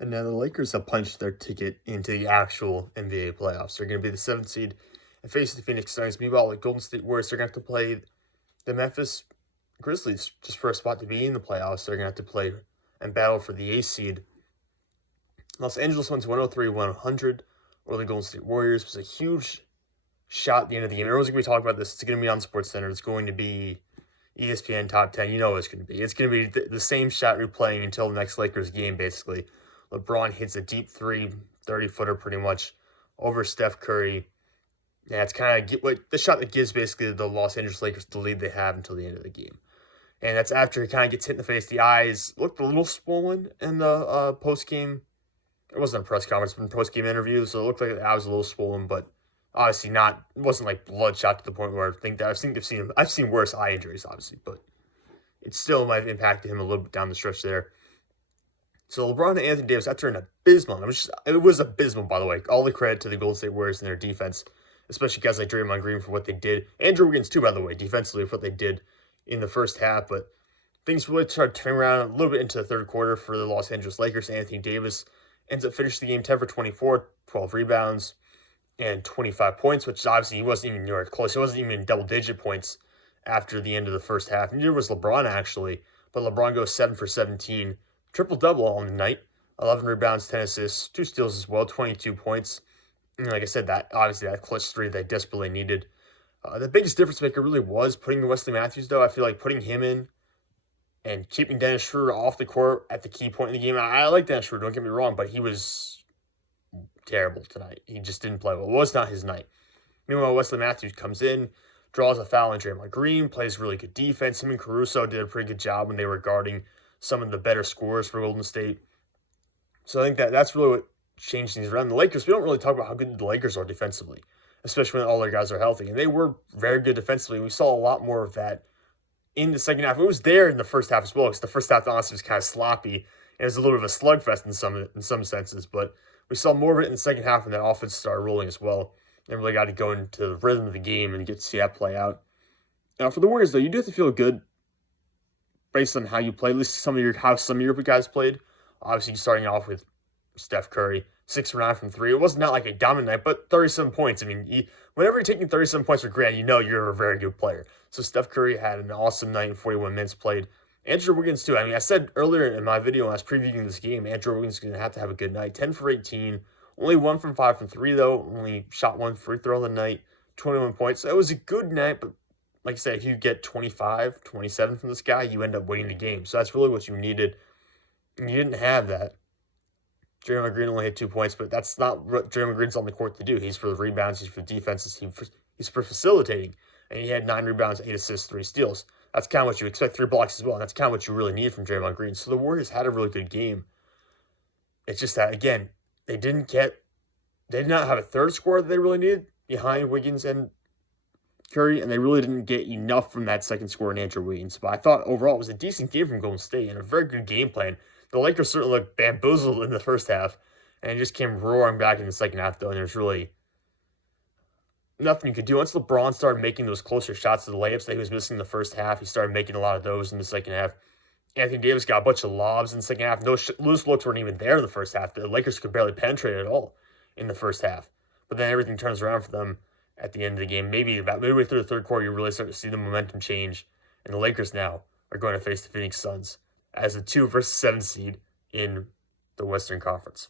And now the Lakers have punched their ticket into the actual NBA playoffs. They're going to be the 7th seed and face the Phoenix Suns. Meanwhile, the Golden State Warriors are going to have to play the Memphis Grizzlies just for a spot to be in the playoffs. They're going to have to play and battle for the 8th seed. Los Angeles wins 103-100 over the Golden State Warriors. It was a huge shot at the end of the game. Everyone's going to be talking about this. It's going to be on SportsCenter. It's going to be ESPN Top 10. You know what it's going to be. It's going to be the same shot replaying until the next Lakers game, basically. LeBron hits a deep 30-footer pretty much over Steph Curry. Yeah, it's kind of the shot that gives basically the Los Angeles Lakers the lead they have until the end of the game. And that's after he kind of gets hit in the face. The eyes looked a little swollen in the post-game. It wasn't a press conference, but in post-game interview, so it looked like the eye was a little swollen, but obviously not. It wasn't like bloodshot to the point where I think that I've seen worse eye injuries, obviously, but it still might have impacted him a little bit down the stretch there. So LeBron and Anthony Davis, after an abysmal, it was abysmal, by the way. All the credit to the Golden State Warriors and their defense, especially guys like Draymond Green for what they did. Andrew Wiggins, too, by the way, defensively for what they did in the first half. But things really started turning around a little bit into the third quarter for the Los Angeles Lakers. Anthony Davis ends up finishing the game 10 for 24, 12 rebounds, and 25 points, which obviously he wasn't even near close. He wasn't even in double-digit points after the end of the first half. Neither was LeBron, actually. But LeBron goes 7 for 17. Triple-double on the night, 11 rebounds, 10 assists, 2 steals as well, 22 points. And like I said, that clutch three they desperately needed. The biggest difference maker really was putting Wesley Matthews, though. I feel like putting him in and keeping Dennis Schroeder off the court at the key point in the game. I like Dennis Schroeder, don't get me wrong, but he was terrible tonight. He just didn't play well. It was not his night. Meanwhile, Wesley Matthews comes in, draws a foul on Draymond Green, plays really good defense. Him and Caruso did a pretty good job when they were guarding some of the better scorers for Golden State. So I think that's really what changed things around. The Lakers, we don't really talk about how good the Lakers are defensively, especially when all their guys are healthy. And they were very good defensively. We saw a lot more of that in the second half. It was there in the first half as well, because the first half, honestly, was kind of sloppy. And it was a little bit of a slugfest in some senses. But we saw more of it in the second half when that offense started rolling as well. And really got to go into the rhythm of the game and get to see that play out. Now, for the Warriors, though, you do have to feel good based on how you played, at least how some of your guys played. Obviously, starting off with Steph Curry, 6 for 9 from 3. It was not like a dominant night, but 37 points. I mean, whenever you're taking 37 points for granted, you know you're a very good player. So Steph Curry had an awesome night in 41 minutes played. Andrew Wiggins, too. I mean, I said earlier in my video when I was previewing this game, Andrew Wiggins is going to have a good night. 10 for 18. Only 1 from 5 from 3, though. Only shot 1 free throw on the night. 21 points. So it was a good night, but like I said, if you get 25, 27 from this guy, you end up winning the game. So that's really what you needed. And you didn't have that. Draymond Green only had 2 points, but that's not what Draymond Green's on the court to do. He's for the rebounds, he's for defenses, he's for facilitating. And he had 9 rebounds, 8 assists, 3 steals. That's kind of what you expect, 3 blocks as well. And that's kind of what you really need from Draymond Green. So the Warriors had a really good game. It's just that, again, they did not have a third scorer that they really needed behind Wiggins and Curry, and they really didn't get enough from that second score in Andrew Wiggins. But I thought overall it was a decent game from Golden State and a very good game plan. The Lakers certainly looked bamboozled in the first half, and it just came roaring back in the second half, though, and there's really nothing you could do. Once LeBron started making those closer shots to the layups that he was missing in the first half, he started making a lot of those in the second half. Anthony Davis got a bunch of lobs in the second half. Those loose looks weren't even there in the first half. The Lakers could barely penetrate at all in the first half. But then everything turns around for them at the end of the game. Maybe about midway through the third quarter, you really start to see the momentum change. And the Lakers now are going to face the Phoenix Suns as the 2 versus 7 seed in the Western Conference.